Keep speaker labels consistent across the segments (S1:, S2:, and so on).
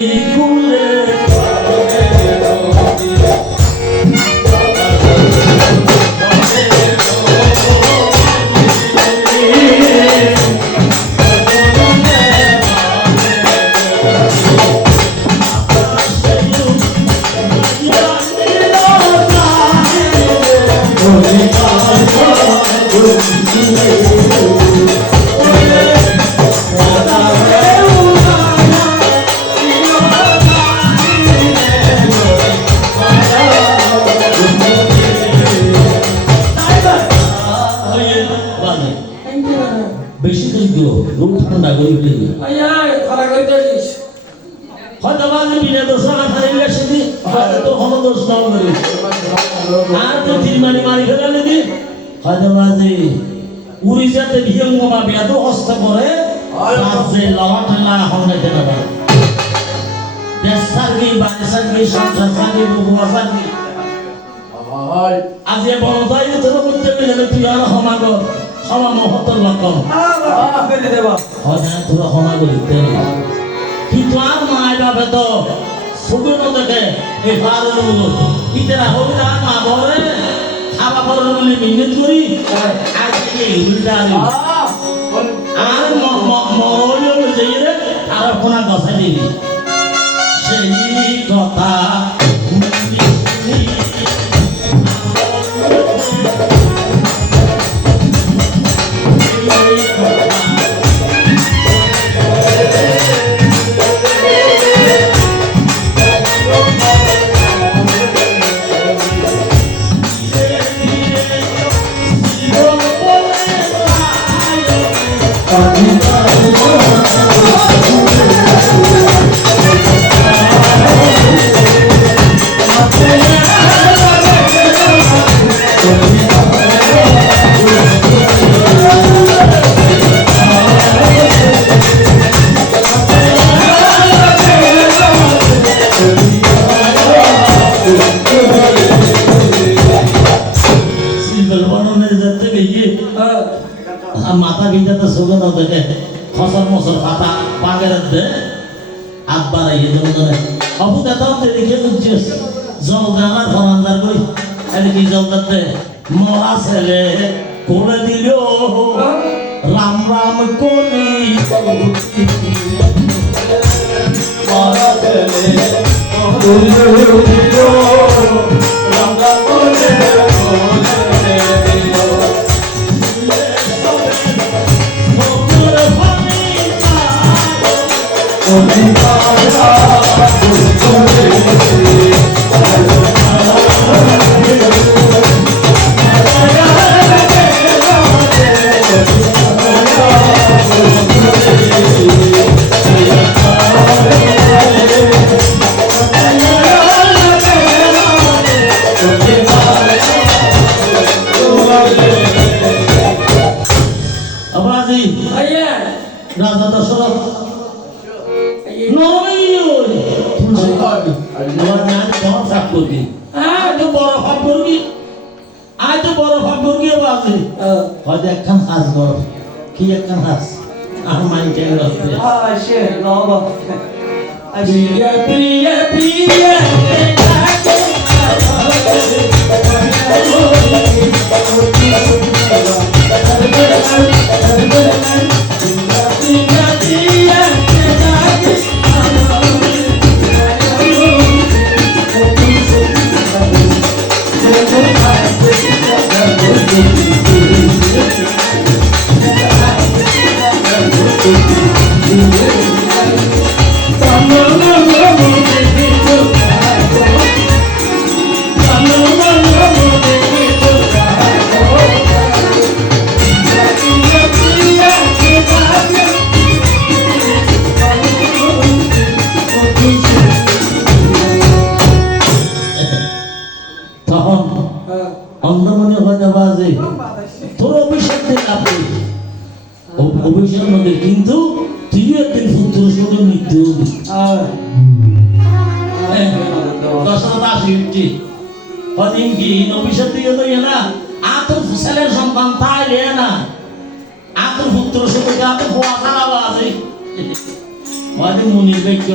S1: বেশি হয়তো বাজে বিনা দোষ না থাকলে সেদি হয়তো তো হলো দোষ নাও করি আর তো তিরমানি মারি ফেলে নাকি হয়তো বাজে উড়ি যাতে ভিয়ঙ্গ বা বেদ হস্ত করে রাজ্যে লড়া ঠান্ডা এখন গাইতে না পারে দেশ সার্গি বাড়ি সার্গি সংসার সার্গি বুকুয়া সার্গি। আজ এ বড় তাই তো করতে পেলে তুই আর সমাগ সমাম হতর লক্ষণ। হয়তো তোরা ক্ষমা করি কিন্তু আর মায় তো ন দেখে এই পারের ইতারা হবি আর মা বলে খাবা পড়ে বলে মিনিট করি আর থেকে উল্টা আর মরলে যাই রে আর কোনা বসাই দিবি জল জানার ফরান্দার কই? এদিকে জল দাতে মরা ছেলে করে দিল। রাম রাম করি মরা ছেলে আবাজি কি একখান হাস আর মাইন চাই রাখতে প্রিয় প্রিয় প্রিয় তখন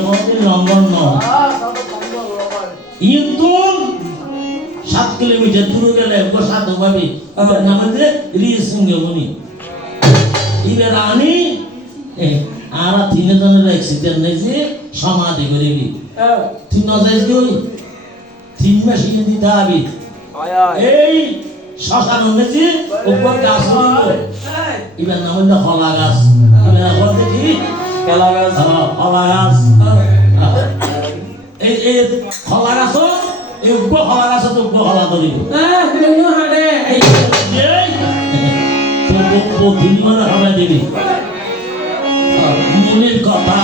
S1: হতে লঙ্ঘন নয়। ইন্দুন সাত কিলোমিটার দূরে গেলে সাত পাবি। আবার নামাজে রিয়ে সঙ্গে মুনি। ইবে রানী আর তিনজনের অ্যাক্সিডেন্ট হয়েছে সমাধি করে গি তিন নজাইজ গই তিন মাস ইয়ে দিতে হবে এই শ্মশান হয়েছে উপর গাছ এবার নাম হইল কলা গাছ। এবার কি
S2: খেলা গাছ
S1: কলা গাছ এই এই কলা গাছ এই উপর কলা গাছ তো উপর কলা প্রতিদিন মানে হবে দিবি মনের কথা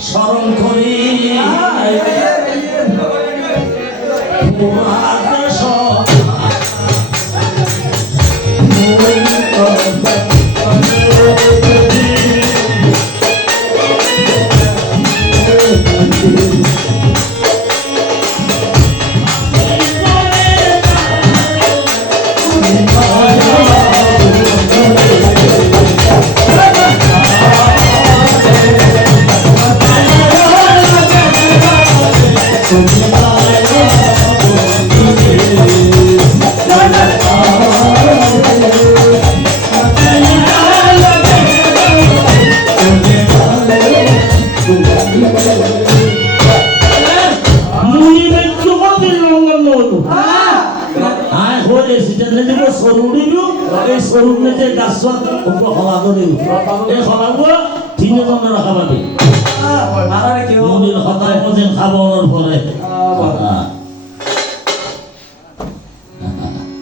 S1: স্মরণ করি। পুরাণ সব এই সরুর নেই গাছ উপর হলা এই হলাব তিনজনের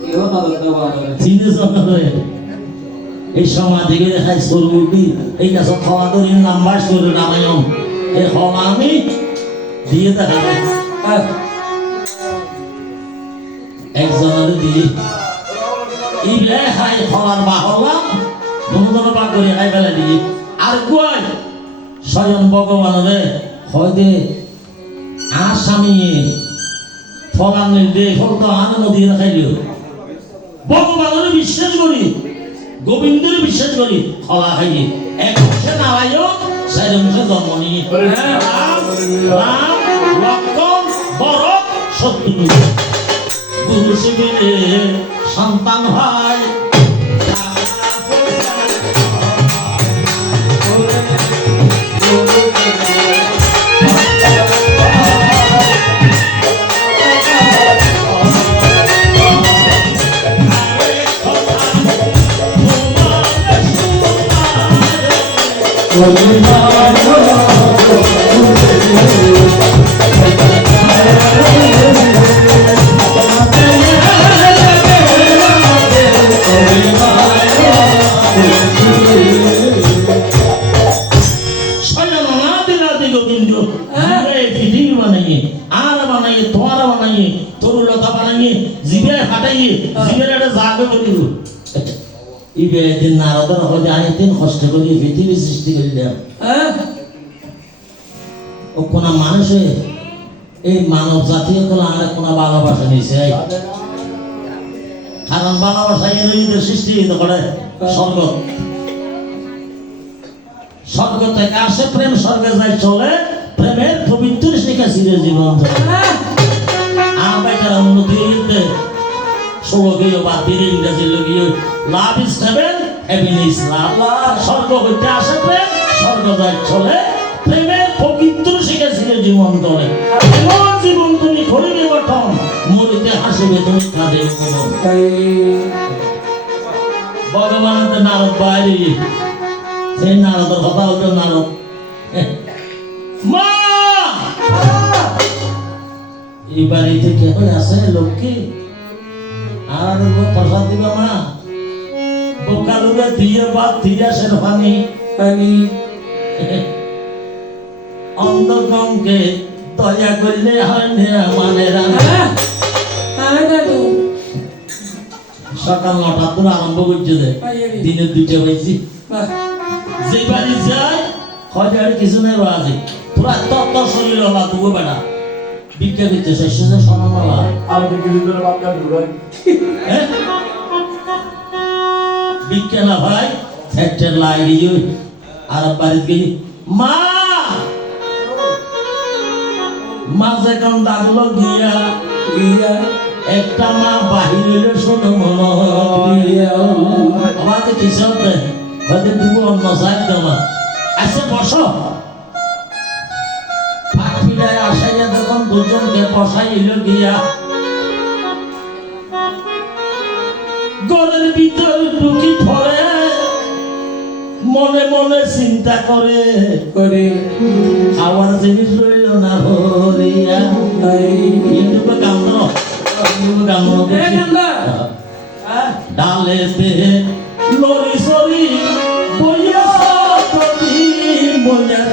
S2: কেউ না ধরতে পারে
S1: তিনজনের এই সমাধি করে খাই এই গাছ হলা করি নাম্বার সরু নামায়ম এই হলা আমি দিয়ে দেখা একজনের দিয়ে। ইবলে খাই হলার বা হলাম বন্ধুদের বা করে খাই ফেলে দিয়ে আর কই? স্বয়ং ভগবানরে হয়তো আসামি নির্দেশ ফল তো আনন্দ দিয়ে খাইলিও ভগবানের বিশ্বাস করি গোবিন্দের বিশ্বাস করি ফলা খাইয়ে এক অংশে নারায়ণ চার অংশে জন্ম নিয়ে রাম রাম লক্ষণ শত্রু গুরু শিবিরে সন্তান হয়। স্বয়ং ইবে দিন নারদর হলে আমি তিন কষ্ট করি পৃথিবী সৃষ্টি করিলাম ও কোন মানুষে এই মানব জাতীয় কোন আর কোন ভালোবাসা নিছে কারণ ভালোবাসা এর সৃষ্টি হইতে করে স্বর্গ। স্বর্গ থেকে আসে প্রেম স্বর্গে যায় চলে প্রেমের পবিত্র শিখা চিরে জীবন আর বেটার উন্নতি হইতে ষোলকীয় বা তিরে ইংরেজি লগীয় লাভ ইস হেভেন হেভেন ইস লাভ স্বর্গ হইতে আসে প্রেম, স্বর্গ যায় চলে। প্রেমের পবিত্র শিখা চিরে জীবন ধরে এমন জীবন তুমি করিবে গঠন, মরিতে হাসিবে তুমি কাঁদে ভগবানের নারদ বাইরে। সেই নারদের কথা হলো নারদ। মা! এই বাড়ি থেকে ওই আসে লক্ষ্মী আর প্রসাদ দিবা মা। বোকালুরে দিয়ে বা দিয়ে সে পানি। অন্ধকমকে দয়া করলে হয় মানে সকাল নটা তো আরম্ভ করছে দে দিনের দুইটা পাইছি যে বাড়ি যায় হয়তো আর কিছু নেই রাজি তোরা তত তোর শরীর হলা তবু বেড়া। ভিক্ষা করতে শেষ যে সমানলা ভিক্ষা না ভাই ফ্যাক্টর লাগিয়ে আর বাড়িতে গেলি মা! মাঝে কান ডাকলো, গিয়া
S2: গিয়া,
S1: একটা মা বাহিরে শোনো মনে আমাকে কিসব দে হয়তো তুমি অন্য সাইড দেওয়া আসে বসো। পাখিরায় আসাইয়া তখন দুজনকে বসাইল গিয়া। গলের ভিতর মনে মনে চিন্তা করে
S2: করে।
S1: আমার জিনিস রইল না হরিয়া
S2: এ কান্দা।
S1: ডালে লরি সরি বইয়া বইয়া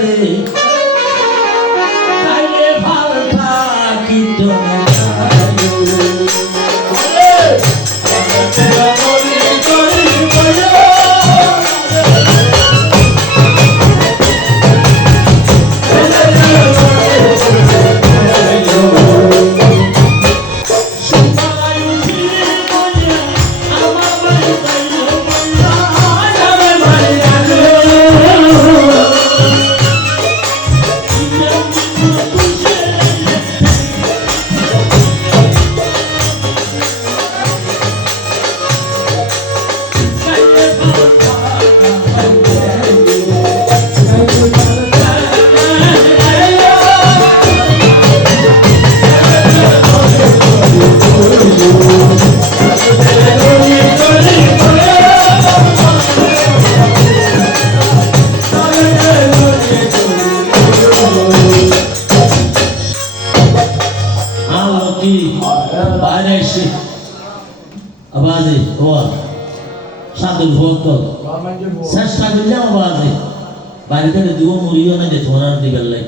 S1: আবাজে ওয়া সাধু ভক্ত চেষ্টা করলে আবাজে বাইরে থেকে দুও মুড়িও না যে তোমার দিবার লাই।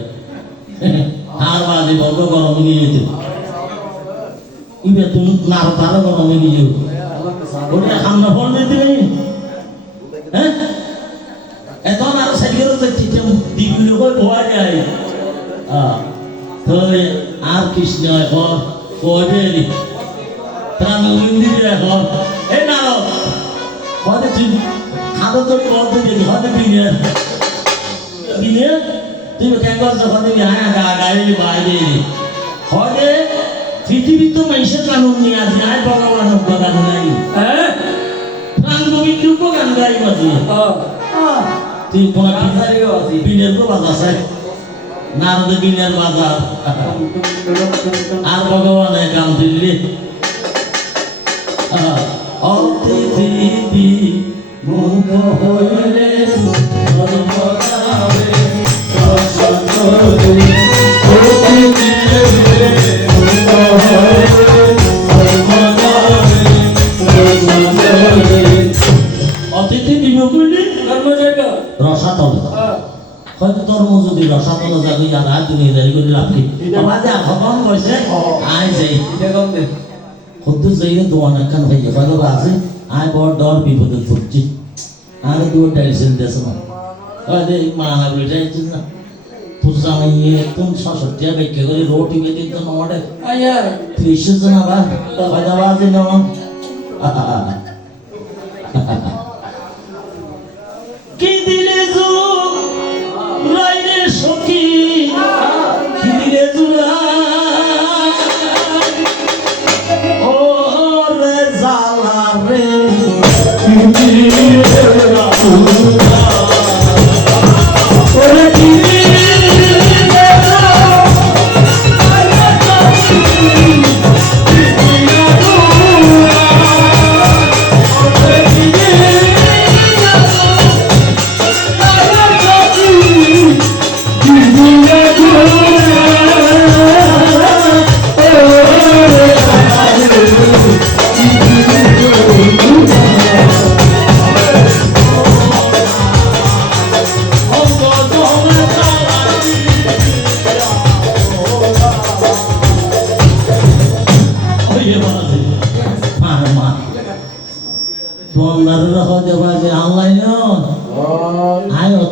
S1: আর বাজে, বড় গরম হয়ে যেত ইবে তুমি নার তারও গরম হয়ে গিয়ে ওটা সামনে ফল দিতে হ্যাঁ? এখন আর সাইকেল তো দিগুলো করে পাওয়া যায় তো আর কৃষ্ণ এখন কবেরি তোর কত দেখি হতে বিনে বিনে তুই কেন করছ হতে হ্যাঁ গা গাড়ি বাইরে হতে পৃথিবী তো মানুষের কানুন নিয়ে আছে আর ভগবান গান নাই
S2: হ্যাঁ
S1: প্রাণ গোবিন্দ গান গাই বাজি
S2: ও
S1: তুই
S2: আসারিও আছে
S1: বিনের তো বাজার নারদ বিনের বাজার আর ভগবানের গান দিল্লি হইলে সর্বদাবে রসনদে। অতিথি মুখ হইলে সর্বদাবে রসনদে। অতিথি বিমুখ হইলে
S2: কর্মযোগ্য
S1: রসাতল।
S2: হ্যাঁ।
S1: হয়তো তোর যদি রসাতল যাবি আর তুমি দেরি করে লাভ কি আই যাই।
S2: এটা কম দে
S1: খুদ্দু যাইলে দোয়ান একখান হয়ে যায় হয়তো আছে আই বড় ডর বিপদে পড়ছি আরে দু টেনশন দেশ না হয়তো মা না বেটা আইছিস না পুজা মাইয়ে তুম সসটিয়া বেকে করে রোটি বেদিন তো নমড়ে
S2: আয়া
S1: তুই এসেছ না বা হয়তো বাজে না কি Ooh.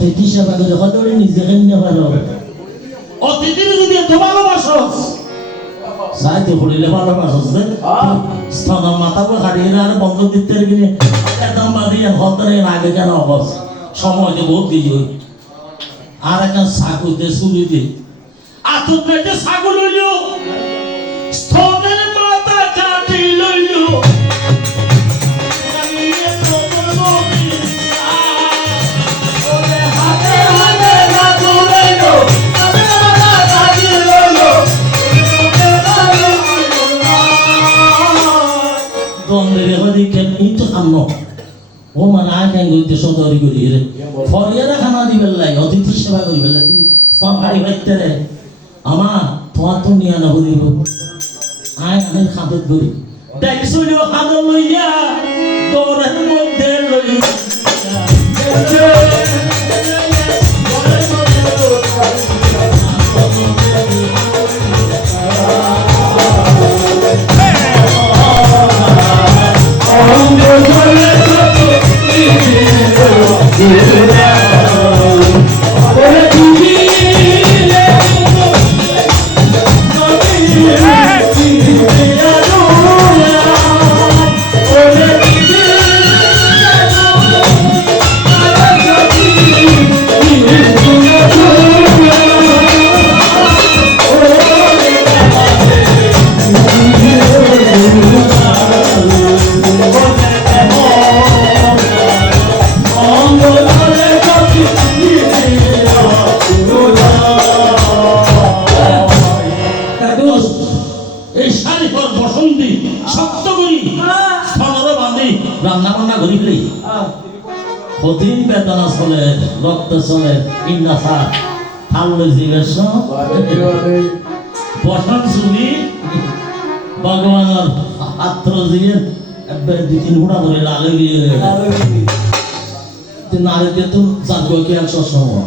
S1: অতিথি সেবা করে হতে পারে নিজে কেন পারো অতিথির যদি এত ভালোবাসো সাইতে পড়িলে ভালোবাসস রে। স্থান মাথা করে হারিয়ে আর বন্ধ দিতে গেলে একদম বাদিয়ে হতরে আগে কেন অবস? সময় বহুত দিয়ে আর একটা সাকু দিয়ে শুরু দিয়ে আর হাতত হদি কেমনি ও মানে আয় কেন গইতে সদরি করি রে? ফরিয়ারা খানা দিবেন লাই অতিথি সেবা করিবেন লাই তুই সব ভারী বাইতে রে আমা, তোমার তো নিয়া না হইব আয়, আমি খাদত করি দেখছ খাদত লইয়া। তোরের দোষ, গিয়ে নারে দিয়ে তো জানব কি একশো সময়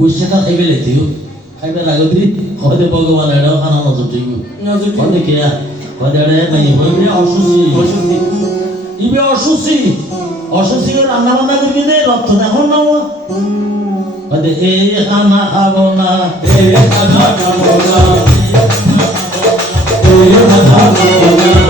S1: ওই সেটা খাইবে লেতিও খাইবে লাগে দি হয়তো ভগবান এটাও খানা নজর ঠিক হয়তো কে হয়তো এটা নাই হইবে অসুচি
S2: অসুচি।
S1: ইবে অসুচি অসুচি রান্না বান্না করবি দে রক্ত দেখো না। হয়তো এই খানা খাব না আশিক চরণের ভেতরে বুঝে হইতে না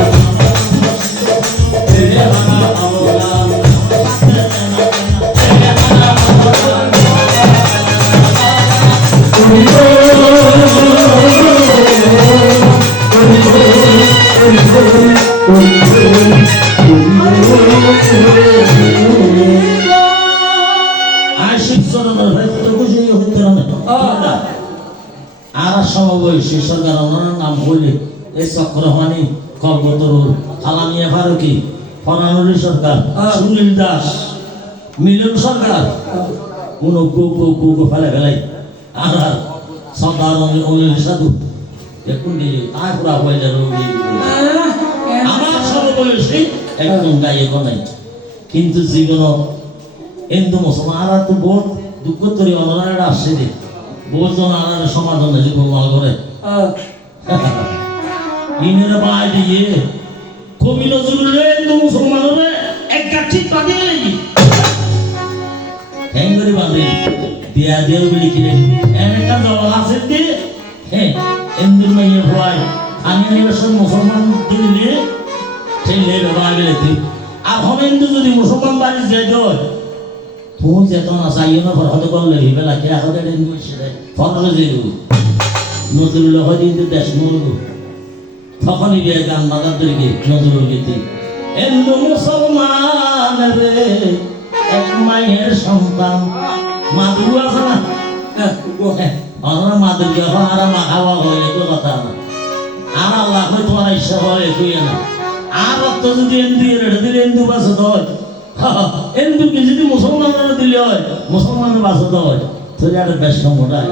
S1: আর সমবয়সী সরকার ওনার নাম বলে এই চক্রহানি কল্পতরুর আলামিয়া ফারুকি ফনানুরি সরকার সুনীল দাস মিলন সরকার কোন গো গো ফেলে ফেলাই আর সর্দার তাই পুরা আমার সমবয়সী একদম গায়ে গনাই কিন্তু জীবন হিন্দু মুসলমানরা তো বহুত দুঃখ তরি আসছে রে বহুত জন আনারে সমাধান আছে গোমাল করে ইনের বাই দিয়ে কবি নজরুলে দিয়া দিয়ে বলি কিনে এনেকা জবান আছে দি হ্যাঁ হিন্দুর মাইয়ে ভয় আমি নিবেশন মুসলমান লেতে আর হম হিন্দু যদি মুসলমান বাড়ি দয় তুই আসাইও না ফরহদ করলে হিবে লাগে এখন এটা নিয়ে রে। ফরহদ জিরু নজরুল কিন্তু দেশ মরু। তখনই বিয়ে গান বাজার দিকে নজরুল গীতি। হিন্দু মুসলমান রে, এক মায়ের সন্তান। মাদুর আছে না? আমরা মাদুর যখন আর কথা হয় তোমার ইচ্ছা হয় যদি এন্দু দিলে এন্দু বাসে হয় এন্দু কি যদি দিলে হয় মুসলমানের বাসে হয় তো আর বেশ সম্পদায়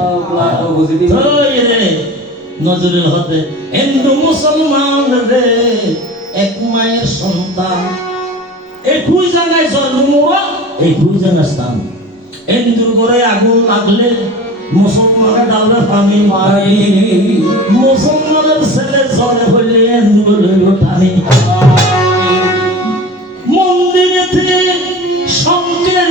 S1: নজরুল হতে হিন্দু মুসলমান রে এক মায়ের সন্তান একই জায়গায় জন্ম একই জায়গায় স্থান। হিন্দুর করে আগুন লাগলে মুসলমানের ডালবে পানি মারি মুসলমানের ছেলে জলে হইলে লইল টানি মন্দিরেতে শঙ্কের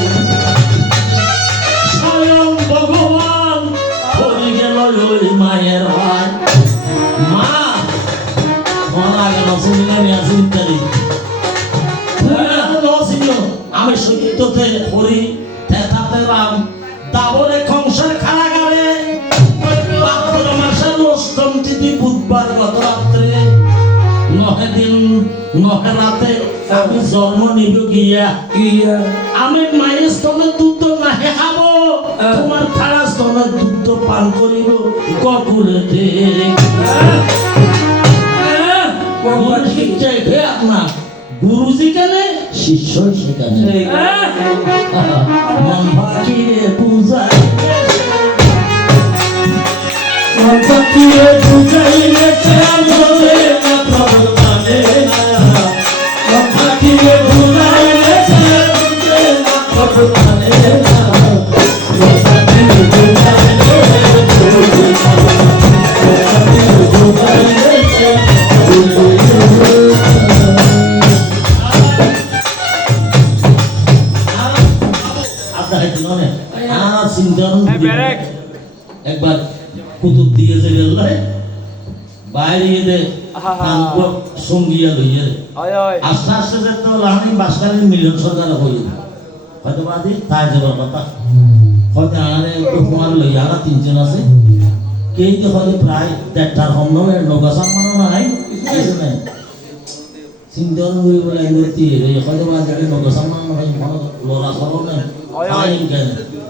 S1: নহে রাতে আমি জন্ম নিব গিয়া।
S2: ইয়া
S1: আমি মায়ের স্তনে দুধ নাহে খাব তোমার খারা স্তনে দুধ পান করিব গুরু আপনার। গুরুজি কেনে শিষ্য সেখানে। মন ভক্তিরে পূজায়। মন ভক্তিরে পূজাইলে বাইরে দে সঙ্গিয়া লইয়া দে।
S2: আয় আয়
S1: আস্তে আস্তে যে তো লাহানি বাসকালের মিলিয়ন সরকার হয়তো বাদি তাই যাবার কথা হয়তো আরে কুমার লইয়া আরা তিনজন আছে। কেই তো হয়তো প্রায় দেড়টার কম নয় নৌকা সম্মানও নাই কিছু নাই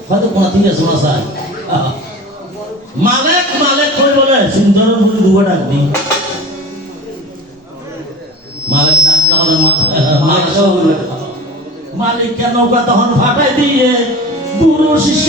S1: হয়তো হয়তো মালেক মালেক। কই বলে? চিন্তন করি দুটো ডাক দিই মালিক ডাক্তার হলে মালিক কেন তখন ফাটাই দিয়ে গুরু শিষ্য